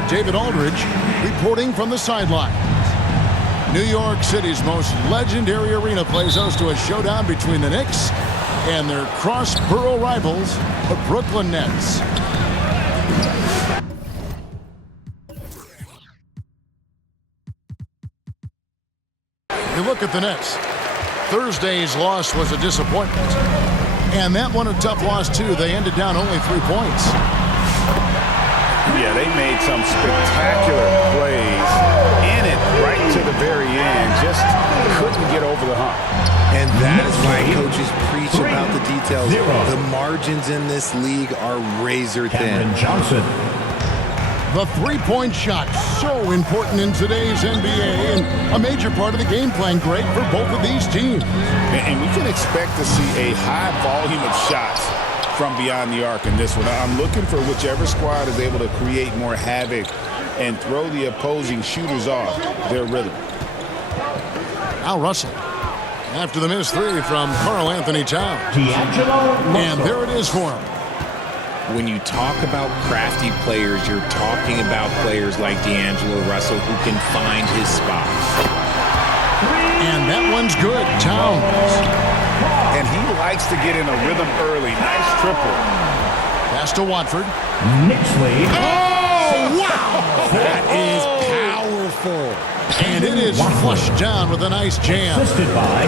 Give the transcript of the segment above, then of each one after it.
David Aldridge reporting from the sidelines. New York City's most legendary arena plays host to a showdown between the Knicks and their cross-borough rivals, the Brooklyn Nets. You look at the Nets. Thursday's loss was a disappointment. And that one a tough loss, too. They ended down only 3 points. Yeah, they made some spectacular plays in it right to the very end. Just couldn't get over the hump. And that is why coaches preach about the details. The margins in this league are razor thin. Johnson. The three-point shot, so important in today's NBA and a major part of the game plan, Greg, for both of these teams. And we can expect to see a high volume of shots from beyond the arc in this one. I'm looking for whichever squad is able to create more havoc and throw the opposing shooters off their rhythm. Al Russell after the missed three from Karl Anthony Towns. And there it is for him. When you talk about crafty players, you're talking about players like D'Angelo Russell who can find his spot. And that one's good. Towns. And he likes to get in a rhythm early. Nice triple. Pass to Watford. Knicks lead. Oh, wow! That is powerful. And it is flushed down with a nice jam. Assisted by.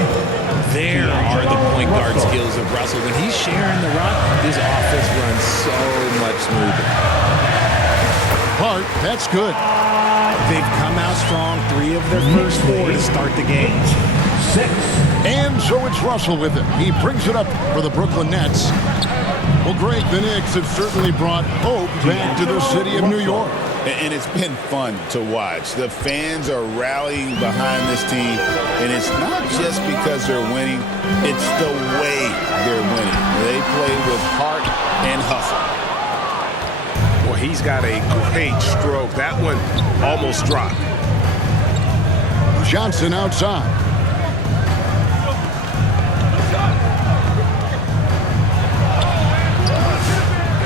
There are the point guard skills of Russell. When he's sharing the rock, his offense runs so much smoother. Hart, that's good. They've come out strong. 3 of their first 4 to start the game. 6. And so it's Russell with it. He brings it up for the Brooklyn Nets. Well, Greg, the Knicks have certainly brought hope back to the city of New York. And it's been fun to watch. The fans are rallying behind this team, and it's not just because they're winning, it's the way they're winning. They play with heart and hustle. Well, he's got a great stroke. That one almost dropped. Johnson outside.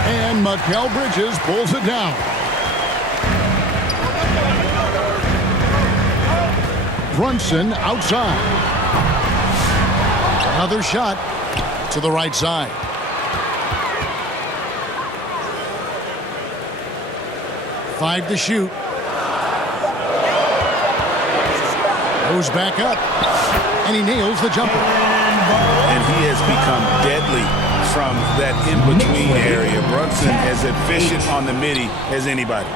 And Mikal Bridges pulls it down. Brunson outside. Another shot to the right side. Five to shoot. Goes back up. And he nails the jumper. And he has become deadly from that in-between area. Brunson as efficient on the midi as anybody.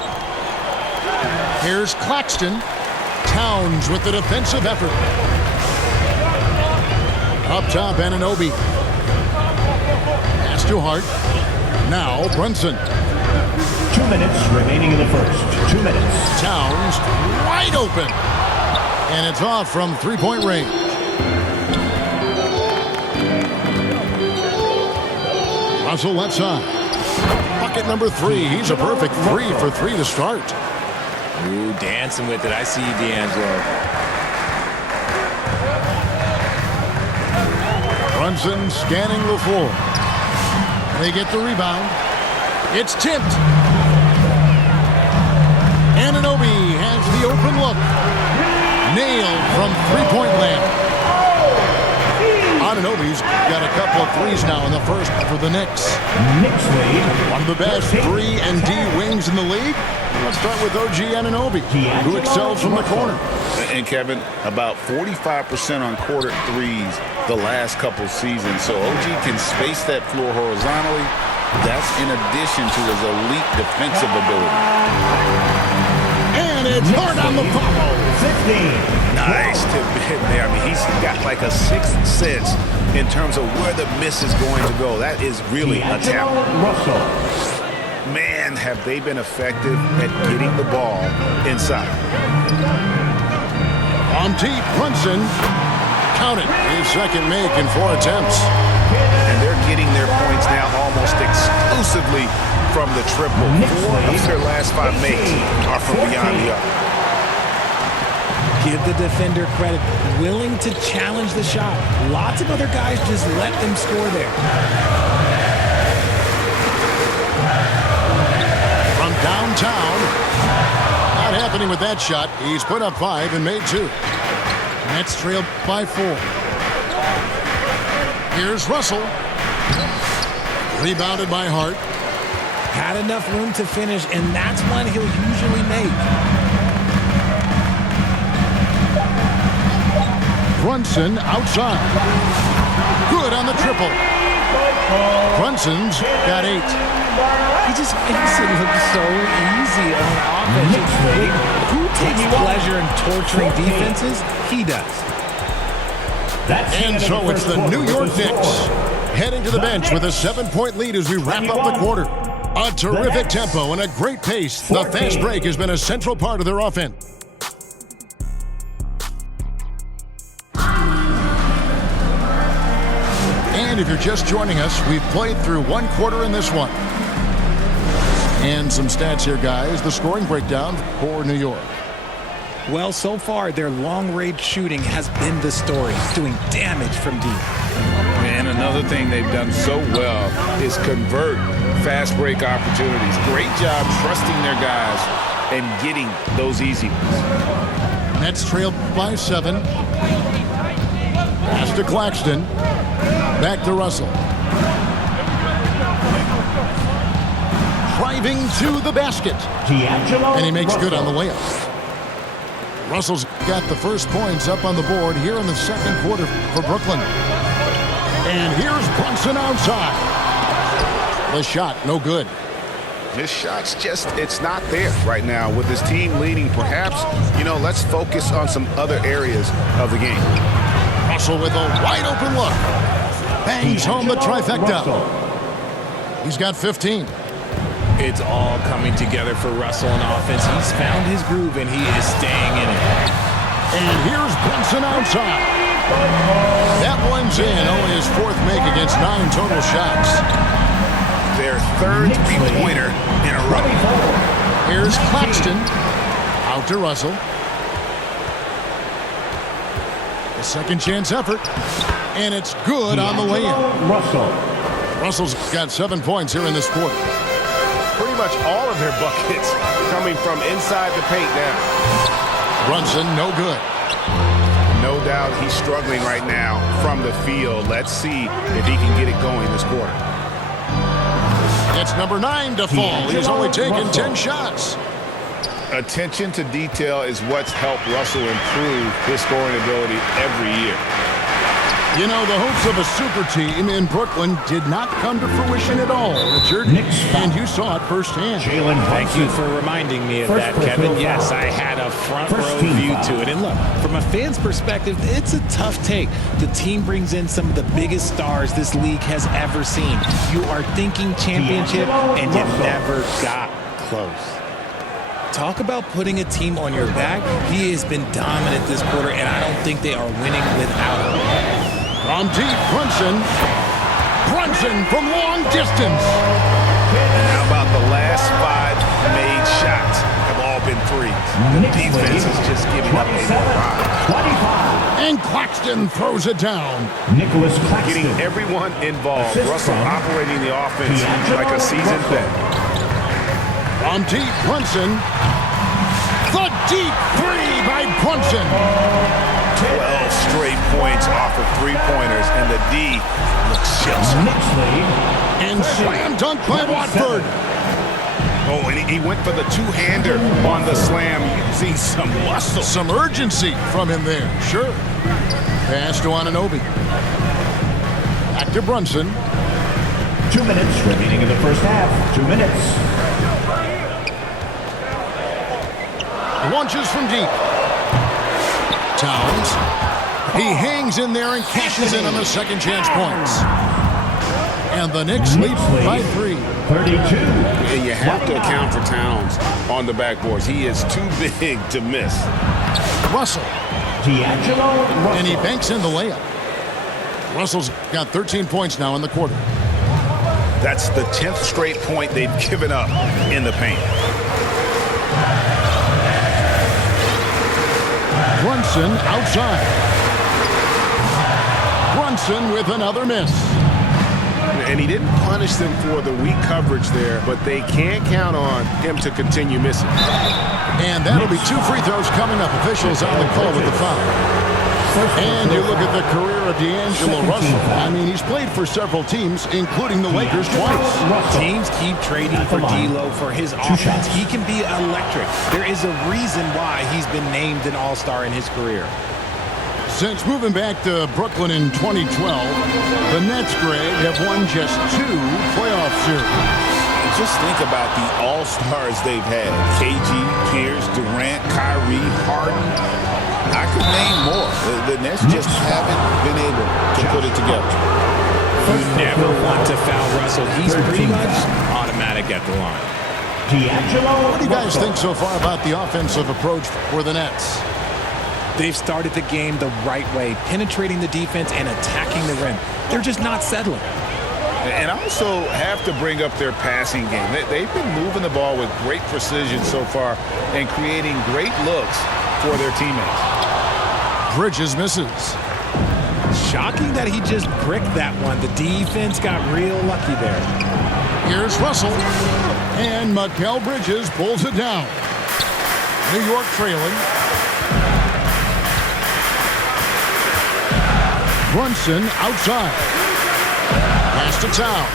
Here's Claxton. Towns with the defensive effort. Up top, Anunoby. Pass to Hart. Now Brunson. 2 minutes remaining in the first. 2 minutes. Towns wide open. And it's off from three-point range. Russell left side. Bucket number 3. He's a perfect 3 for 3 to start. Ooh, dancing with it. I see you, D'Angelo. Brunson scanning the floor. They get the rebound. It's tipped. Anunoby has the open look. Nailed from three-point land. Anunoby's got a couple of threes now in the first for the Knicks. Knicks lead. One of the best 3 and D wings in the league. Let's start with OG Anunoby, who excels from the corner. And Kevin, about 45% on quarter threes the last couple seasons. So OG can space that floor horizontally. That's in addition to his elite defensive ability. And it's hard on the follow. 15. Nice tip in there. I mean, he's got like a sixth sense in terms of where the miss is going to go. That is really a talent. Russell. Man, have they been effective at getting the ball inside. On deep, Brunson. Count it. His second make in 4 attempts. And they're getting their points now almost exclusively from the triple. 4 of their last 5 makes are from beyond the arc. Give the defender credit. Willing to challenge the shot. Lots of other guys just let them score there. From down town. Not happening with that shot. He's put up 5 and made 2. Nets trailed by 4. Here's Russell. Rebounded by Hart. Had enough room to finish, and that's one he'll usually make. Brunson outside. Good on the triple. Brunson's got 8. He just makes it look so easy on offense. Who takes pleasure in torturing defenses? He does. And so it's the New York Knicks heading to the bench with a 7-point lead as we wrap up the quarter. A terrific tempo and a great pace. The fast break has been a central part of their offense. And if you're just joining us, we've played through 1 quarter in this one. And some stats here, guys. The scoring breakdown for New York. Well, so far, their long-range shooting has been the story, doing damage from deep. And another thing they've done so well is convert fast break opportunities. Great job trusting their guys and getting those easy ones. Nets trailed by 7. Pass to Claxton. Back to Russell. Driving to the basket. And he makes good on the layup. Russell's got the first points up on the board here in the second quarter for Brooklyn. And here's Brunson outside. The shot, no good. His shot's just, it's not there right now. With his team leading, perhaps, let's focus on some other areas of the game. Russell with a wide open look. Bangs home the trifecta. He's got 15. It's all coming together for Russell on offense. He's found his groove, and he is staying in it. And here's Brunson outside. That one's in. Only his 4th make against 9 total shots. Their 3rd three-pointer in a row. Here's Claxton. Out to Russell. A second chance effort. And it's good on the layup. Russell's got 7 points here in this quarter. Pretty much all of their buckets coming from inside the paint now. Brunson, no good. No doubt he's struggling right now from the field. Let's see if he can get it going this quarter. It's number 9 to fall. He's only taken 10 shots. Attention to detail is what's helped Russell improve his scoring ability every year. You know, the hopes of a super team in Brooklyn did not come to fruition at all, Richard. And you saw it firsthand. Thank you for reminding me of that, Kevin. Yes, I had a front row view to it. And look, from a fan's perspective, it's a tough take. The team brings in some of the biggest stars this league has ever seen. You are thinking championship, and you never got close. Talk about putting a team on your back. He has been dominant this quarter, and I don't think they are winning without him. From deep, Brunson. Brunson from long distance. How about the last 5 made shots have all been threes? The defense is just giving up a lot. And Claxton throws it down. Getting everyone involved. Russell operating the offense like a seasoned vet. From deep, Brunson. The deep 3 by Brunson. 12 straight points off of 3-pointers, and the D looks just. And slam dunk by Watford. Oh, and he went for the 2-hander on the slam. You can see some muscle. Some urgency from him there, sure. Pass to Anunoby. Back to Brunson. 2 minutes remaining in the first half. 2 minutes. Launches from deep. Towns. He hangs in there and cashes in on the second chance points. And the Knicks lead by 3. 32. And you have to account for Towns on the backboards. He is too big to miss. Russell. And he banks in the layup. Russell's got 13 points now in the quarter. That's the 10th straight point they've given up in the paint. Brunson outside. Brunson with another miss. and he didn't punish them for the weak coverage there, but they can't count on him to continue missing. And that'll be 2 free throws coming up. Officials on the call with the foul. And you look at the career of D'Angelo Russell. I mean, he's played for several teams, including the Lakers twice. Teams keep trading for D'Lo for his offense. He can be electric. There is a reason why he's been named an all-star in his career. Since moving back to Brooklyn in 2012, the Nets, Greg, have won just 2 playoff series. Just think about the all-stars they've had. KG, Pierce, Durant, Kyrie, Harden. I could name more. The Nets just haven't been able to put it together. You never want to foul Russell. He's pretty much automatic at the line. What do you guys think so far about the offensive approach for the Nets? They've started the game the right way, penetrating the defense and attacking the rim. They're just not settling. And I also have to bring up their passing game. They've been moving the ball with great precision so far and creating great looks for their teammates. Bridges misses. Shocking that he just bricked that one. The defense got real lucky there. Here's Russell. And Mikal Bridges pulls it down. New York trailing. Brunson outside. Pass to Towns.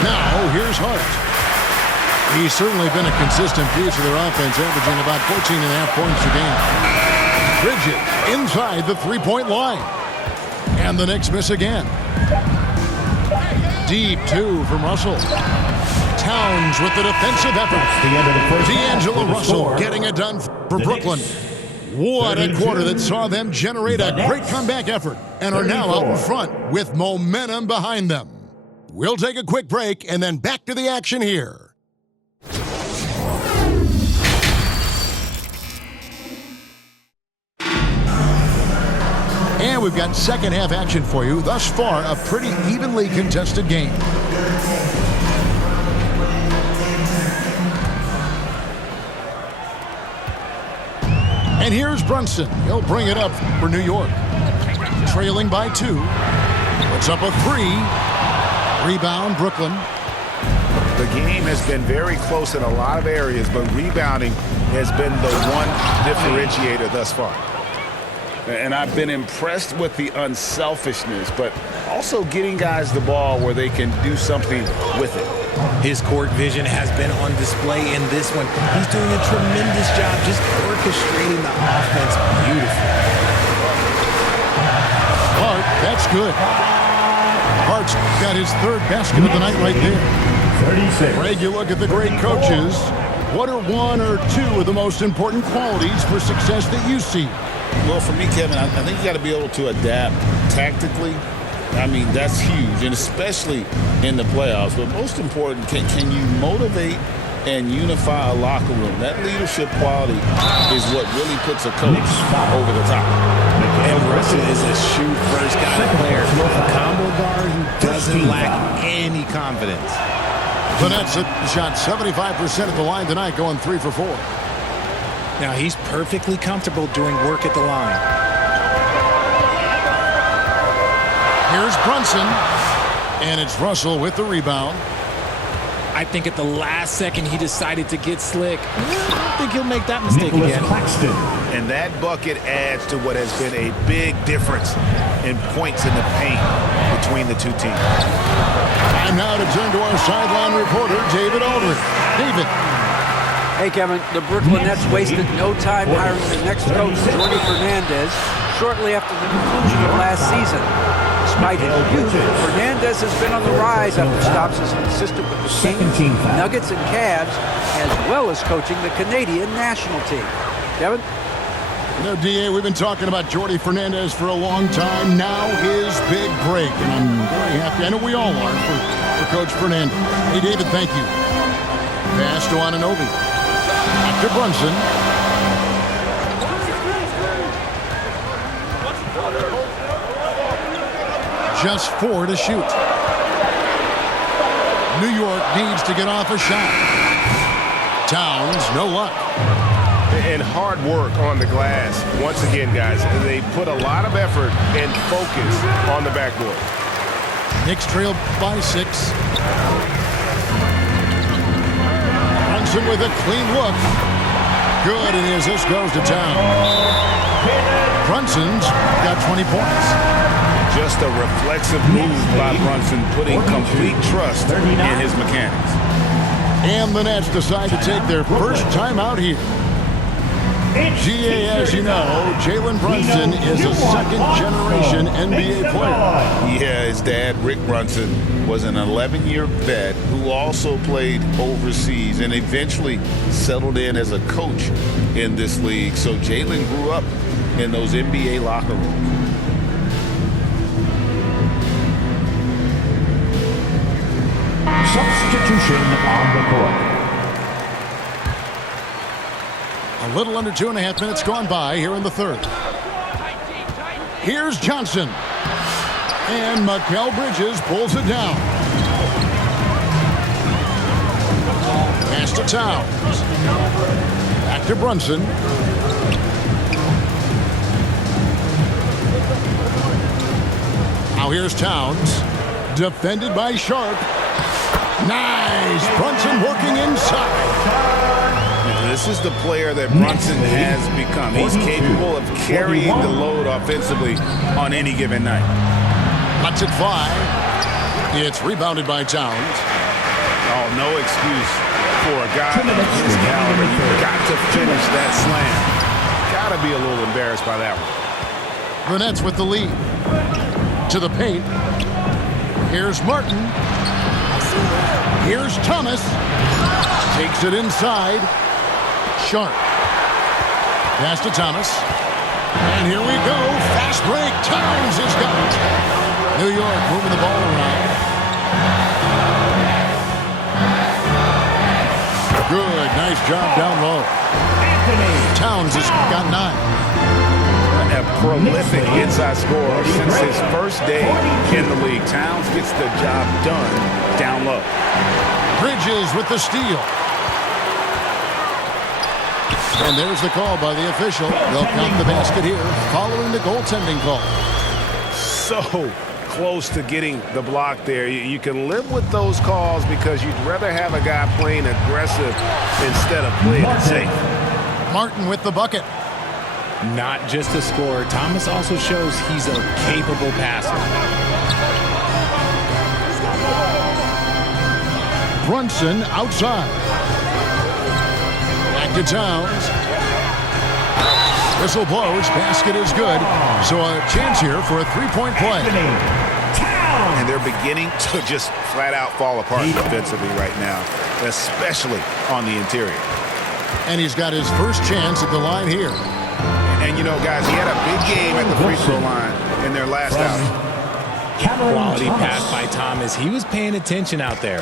Now here's Hart. He's certainly been a consistent piece of their offense, averaging about 14.5 points a game. Bridges inside the three-point line. And the Knicks miss again. Deep 2 from Russell. Towns with the defensive effort. D'Angelo Russell getting it done for Brooklyn. What a quarter that saw them generate a great comeback effort and are now out in front with momentum behind them. We'll take a quick break and then back to the action here. And we've got second half action for you. Thus far, a pretty evenly contested game. And here's Brunson. He'll bring it up for New York. Trailing by 2. Puts up a 3. Rebound, Brooklyn. The game has been very close in a lot of areas, but rebounding has been the one differentiator thus far. And I've been impressed with the unselfishness, but also getting guys the ball where they can do something with it. His court vision has been on display in this one. He's doing a tremendous job just orchestrating the offense beautifully. Hart, that's good. Hart's got his 3rd basket of the night right there. 36. Greg, you look at the great coaches. What are 1 or 2 of the most important qualities for success that you see? Well, for me, Kevin, I think you got to be able to adapt tactically. I mean, that's huge, and especially in the playoffs. But most important, can you motivate and unify a locker room? That leadership quality is what really puts a coach over the top. And Russell is a shoot-first kind of player. A combo guard who doesn't lack any confidence. The Nets shot 75% at the line tonight, going 3 for 4. Now, he's perfectly comfortable doing work at the line. Here's Brunson, and it's Russell with the rebound. I think at the last second he decided to get slick. I don't think he'll make that mistake again. And that bucket adds to what has been a big difference in points in the paint between the two teams. And now to turn to our sideline reporter, David Aldridge. David. Hey, Kevin, the Brooklyn Nets wasted no time hiring the next coach, Jordi Fernandez, shortly after the conclusion of last season. Despite his youth, Fernandez has been on the rise after stops as consistent with the Kings, Nuggets, and Cavs, as well as coaching the Canadian national team. Kevin? You know, D.A., we've been talking about Jordi Fernandez for a long time. Now his big break, and I'm very happy. I know we all are for Coach Fernandez. Hey, David, thank you. Pass to Anunoby. Back to Brunson. Just 4 to shoot. New York needs to get off a shot. Towns, no luck. and hard work on the glass. Once again, guys, they put a lot of effort and focus on the backboard. Knicks trail by 6. Brunson with a clean look. Good, and his assist goes to town. Brunson's got 20 points. Just a reflexive move by Brunson, putting complete trust in his mechanics. And the Nets decide to take their first time out here. GA, as you know, Jalen Brunson is a second-generation NBA player. Yeah, his dad, Rick Brunson, was an 11-year vet who also played overseas and eventually settled in as a coach in this league. So Jalen grew up in those NBA locker rooms. Substitution on the court. A little under 2.5 minutes gone by here in the third. Here's Johnson. And Mikal Bridges pulls it down. Pass to Towns. Back to Brunson. Now here's Towns. Defended by Sharp. Nice. Brunson working inside. This is the player that Brunson has become. He's capable of carrying the load offensively on any given night. Cuts it 5. It's rebounded by Towns. Oh, no excuse for a guy of his caliber. You've got to finish that slam. Got to be a little embarrassed by that one. The Nets with the lead. To the paint. Here's Martin. Here's Thomas. Takes it inside. Sharp. Pass to Thomas. And here we go. Fast break. Towns has got it. New York moving the ball around. Good. Nice job down low. Towns has got 9. A prolific inside scorer since his first day in the league. Towns gets the job done down low. Bridges with the steal. And there's the call by the official. They'll count the basket here following the goaltending call. So close to getting the block there. You can live with those calls because you'd rather have a guy playing aggressive instead of playing it safe. Martin with the bucket. Not just a scorer, Thomas also shows he's a capable passer. Brunson outside. Back to Towns. Whistle blows. Basket is good. So a chance here for a three-point play. And they're beginning to just flat out fall apart defensively right now, especially on the interior. And he's got his first chance at the line here. And, you know, guys, he had a big game at the free throw line in their last outing. Quality pass by Thomas. He was paying attention out there.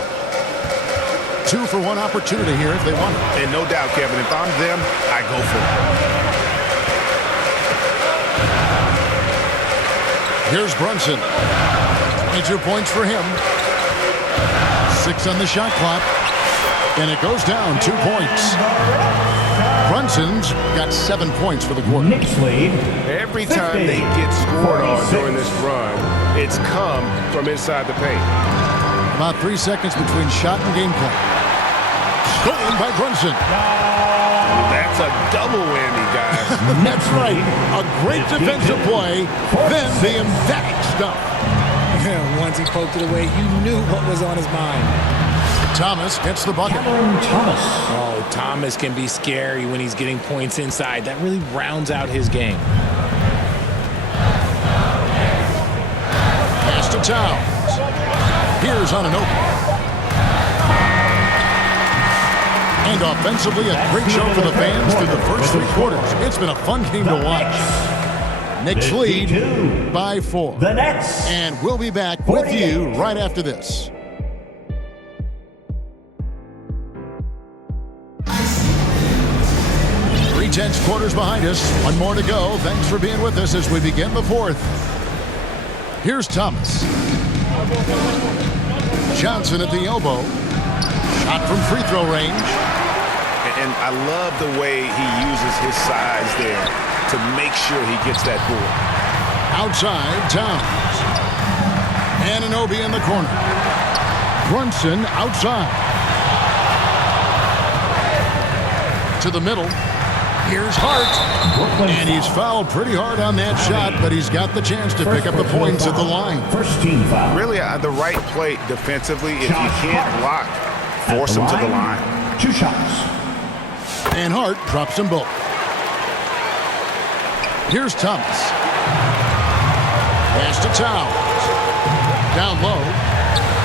2-for-1 opportunity here if they want it. And no doubt, Kevin, if I'm them, I go for it. Here's Brunson. 22 points for him. 6 on the shot clock. And it goes down 2 points. Brunson's got 7 points for the quarter. Every time they get scored on during this run, it's come from inside the paint. About 3 seconds between shot and game clock. Stolen by Brunson. That's a double whammy, guys. That's right. A great defensive play. Then the emphatic stuff. Once he poked it away, you knew what was on his mind. Thomas gets the bucket. Oh, Thomas can be scary when he's getting points inside. That really rounds out his game. Pass to Towns. Here's on an open. And offensively, a great show for the fans through the first 3 quarters. It's been a fun game to watch. Knicks lead by 4. The Nets. And we'll be back with you right after this. 3 quarters behind us. 1 more to go. Thanks for being with us as we begin the 4th. Here's Thomas. Johnson at the elbow. Shot from free throw range. And I love the way he uses his size there to make sure he gets that board. Outside, Towns. Anunoby in the corner. Brunson outside. To the middle. Here's Hart. And he's fouled pretty hard on that shot, but he's got the chance to pick up the points at the line. First team foul. Really, the right play defensively. If you can't block, force him to the line. 2 shots. And Hart drops them both. Here's Thomas. Pass to Towns. Down low.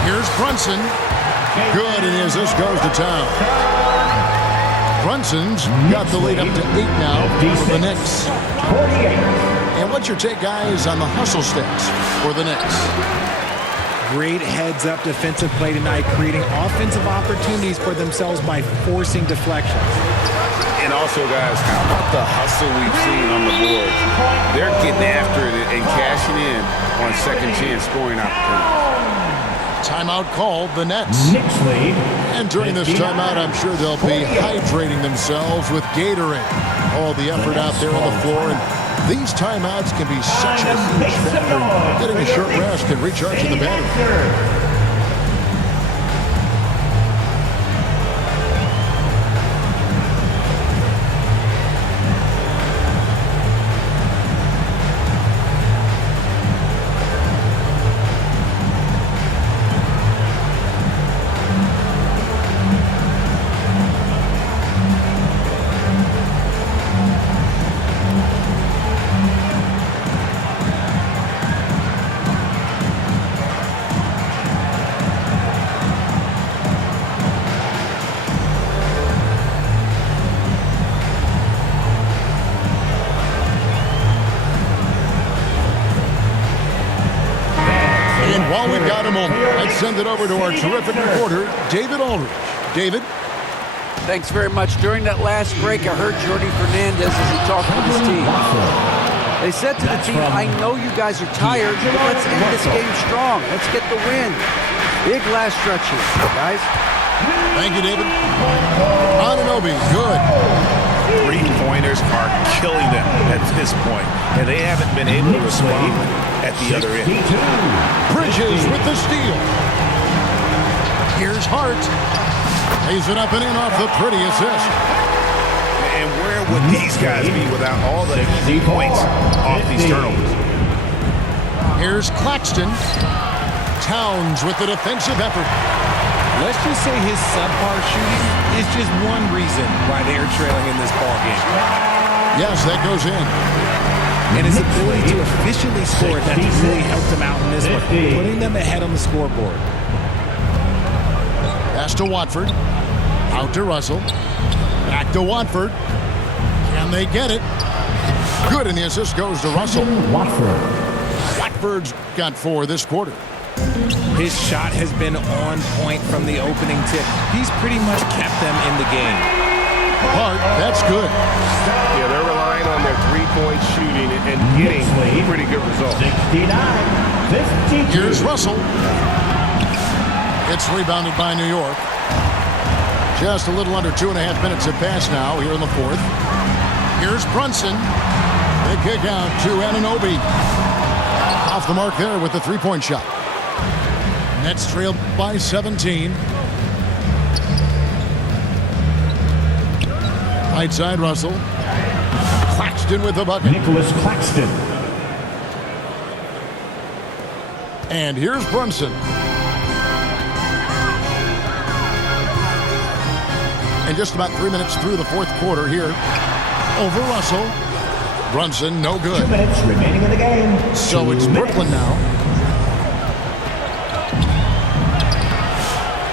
Here's Brunson. Good, and as this goes to Towns. Brunson's got the lead up to 8 now for the Knicks. 48. And what's your take, guys, on the hustle stats for the Knicks? Great heads-up defensive play tonight, creating offensive opportunities for themselves by forcing deflections. And also, guys, how about the hustle we've seen on the board? They're getting after it and cashing in on second chance scoring opportunities. Timeout called, the Nets. Knicks lead. And during this timeout, I'm sure they'll be hydrating themselves with Gatorade. All the effort out there on the floor. And these timeouts can be such a huge factor. Getting a short rest and recharging the battery. While we've got a moment, let's send it over to our terrific reporter, David Aldridge. David? Thanks very much. During that last break, I heard Jordi Fernandez as he talked with his team. They said to the team, I know you guys are tired, but let's end this game strong. Let's get the win. Big last stretch here, guys. Thank you, David. Anunoby, good. 3-pointers are killing them at this point, and they haven't been able to respond at the other end. Bridges with the steal. Here's Hart. Lays it up and in off the pretty assist. And where would these guys be without all the easy points off these turnovers? Here's Claxton. Towns with the defensive effort. Let's just say his subpar shooting is just one reason why they are trailing in this ballgame. Yes, that goes in. And his ability to efficiently score, that's really helped him out in this one, putting them ahead on the scoreboard. Pass to Watford. Out to Russell. Back to Watford. Can they get it? Good, and the assist goes to Russell. Watford's got 4 this quarter. His shot has been on point from the opening tip. He's pretty much kept them in the game. Hart, that's good. Yeah, they're relying on their three-point shooting and getting pretty good results. 69-52. Here's Russell. It's rebounded by New York. Just a little under 2.5 minutes have passed now here in the fourth. Here's Brunson. They kick out to Anunoby. Off the mark there with the three-point shot. Nets trailed by 17. Right side, Russell. Claxton with the bucket. Nicholas Claxton. And here's Brunson. And just about 3 minutes through the fourth quarter here. Over Russell. Brunson, no good. 2 minutes remaining in the game. So it's Brooklyn now.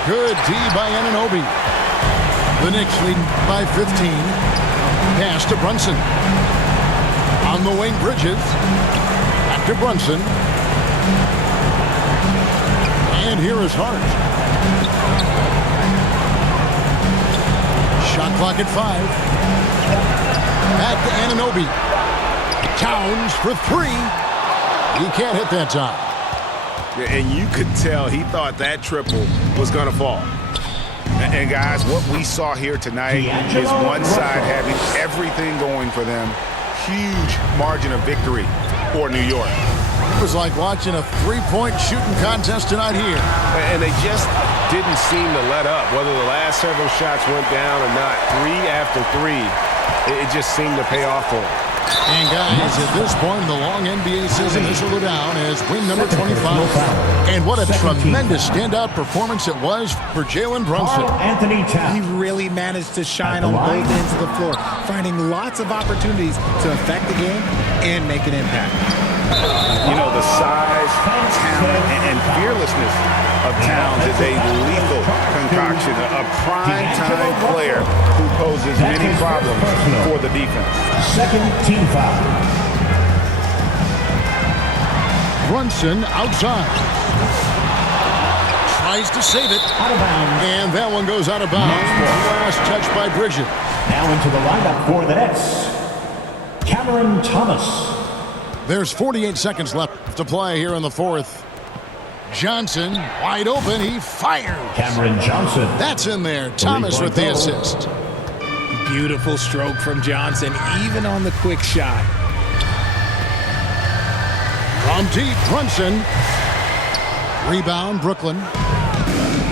Good D by Anunoby. The Knicks leading by 15. Pass to Brunson. On the wing, Bridges. Back to Brunson. And here is Hart. Shot clock at 5. Back to Anunoby. Towns for 3. He can't hit that time. And you could tell he thought that triple was going to fall. And guys, what we saw here tonight is one side having everything going for them. Huge margin of victory for New York. It was like watching a three-point shooting contest tonight here. And they just didn't seem to let up. Whether the last several shots went down or not, 3 after 3, it just seemed to pay off for them. And guys, at this point in the long NBA season, this will go down as win number 25. And what a tremendous standout performance it was for Jalen Brunson. He really managed to shine on both ends of the floor, finding lots of opportunities to affect the game and make an impact. You know, the size, talent, and fearlessness of Towns is a lethal concoction, a prime-time player who poses many problems for the defense. Second team foul. Brunson outside. Tries to save it. Out of bounds. And that one goes out of bounds. Last touch by Bridget. Now into the lineup for the Nets, Cameron Thomas. There's 48 seconds left to play here in the fourth. Johnson, wide open, he fires. Cameron Johnson. That's in there. Thomas with the assist. Beautiful stroke from Johnson, even on the quick shot. From deep, Brunson. Rebound, Brooklyn.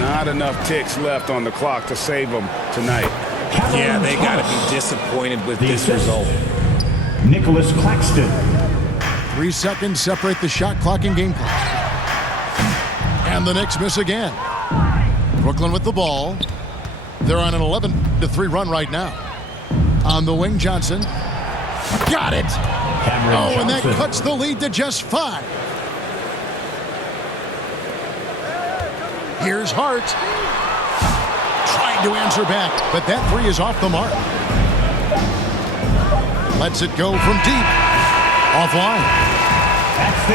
Not enough ticks left on the clock to save them tonight. Yeah, they got to be disappointed with this result. Nicholas Claxton. 3 seconds separate the shot clock and game clock. And the Knicks miss again. Brooklyn with the ball. They're on an 11-3 run right now. On the wing, Johnson. Got it! Cameron and Johnson. that cuts the lead to just 5. Here's Hart. Trying to answer back, but that 3 is off the mark. Lets it go from deep. Offline.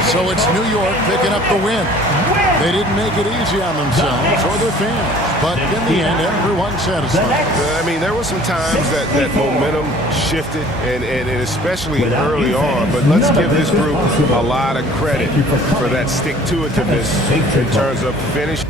So it's New York picking up the win. They didn't make it easy on themselves or their fans, but in the end, everyone's satisfied. I mean, there were some times that momentum shifted, and especially early on, but let's give this group a lot of credit for that stick-to-itiveness in terms of finishing.